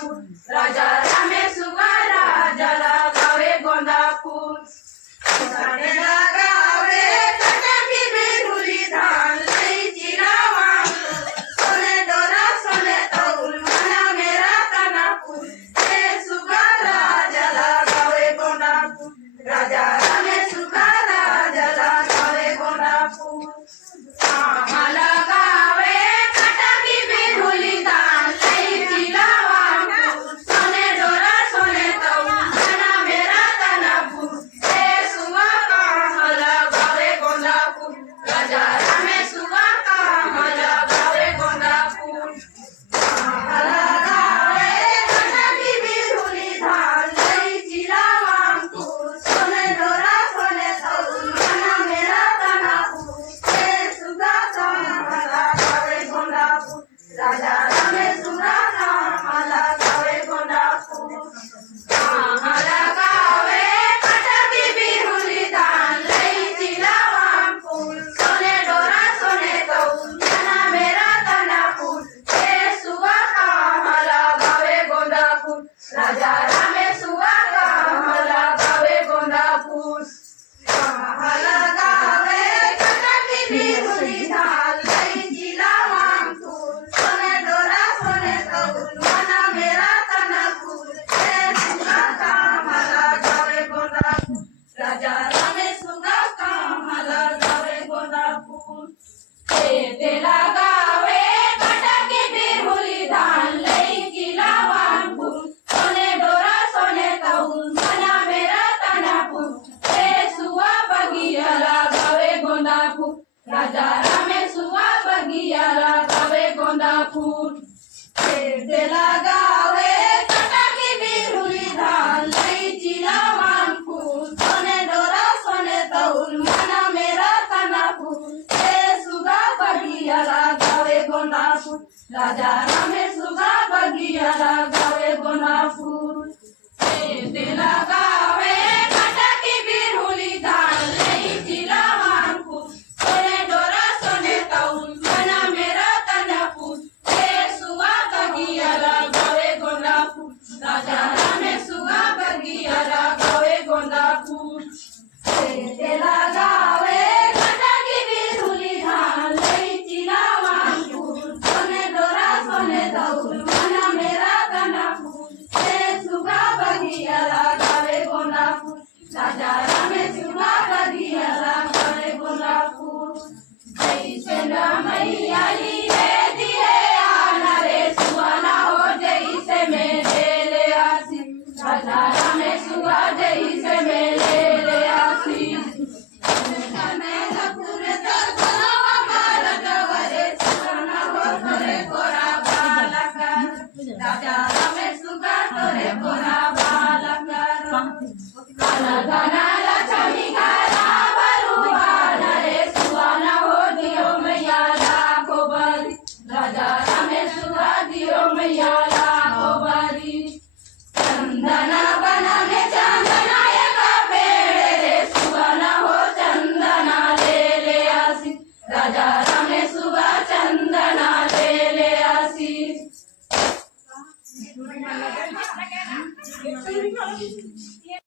फूल राजा रामे सुगा राजा लगावे गोंदा फूल सोने लगावे कटकी बिरुली धान लई चिरावा सोने डोरा सोने तौल मना मेरा तना फूल हे सुगा राजा लगावे गोंदा फूल राजा रामे सुगा राजा लगावे गोंदा फूल लगावे कटकी बिरुली धान लई चिरावा सोने डोरा सोने तौल मना मेरा तना फूल हे सुगा लगावे गोंदा फूल राजा रामे सुगा लगावे गोंदा फूल लगावे कटकी बिरुली धान लई चिरावा सोने डोरा सोने तौल मना मेरा तना फूल हे सुगा लगावे गोंदा फूल राजा रामे सुगा लगावे गोंदा फूल लगावे कटकी बिरुली धान लई चिरावा सोने डोरा सोने तौल मना मेरा तना फूल हे सुगा लगावे गोंदा फूल राजा रामे सुगा लगावे गोंदा फूल लगावे कटकी बिरुली धान लई चिरावा सोने डोरा सोने तौल मना मेरा तना फूल हे सुगा लगावे गोंदा फूल राजा रामे सुगा लगावे गोंदा फूल ते लगावे कटकी बिरुली धान लई चिरावा सोने डोरा सोने तौल मना मेरा तना फूल हे सुगा बगिया लगावे गोंदा फूल राजा रामे सुगा बगिया लगावे गोंदा फूल ते लगावे कटकी बिरुली धान लई चिरावा सोने डोरा सोने तौल मना मेरा तना फूल हे सुगा बगिया लगावे गोंदा फूल राजा रामे सुगा बगिया लगावे गोंदा फूल ते लगावे कटकी बिरुली धान लई चिरावा सोने डोरा सोने तौल मना मेरा तना फूल हे सुगा बगिया लगावे गोंदा फूल राजा रामे सुगा बगिया लगावे गोंदा फूल ते लगावे कटकी बिरुली धान लई चिरावा सोने डोरा सोने तौल मना मेरा तना फूल हे सुगा बगिया लगावे गोंदा फूल राजा रामे सुगा बगिया लगावे गोंदा फूल जैसे मैया रे दिए आना रे सुहाना हो जैसे मेरे ले आसी राजा रामे सुगा जैसे मेरे ले आसी राजा रामे सुगा तोरे कोरा बालक काला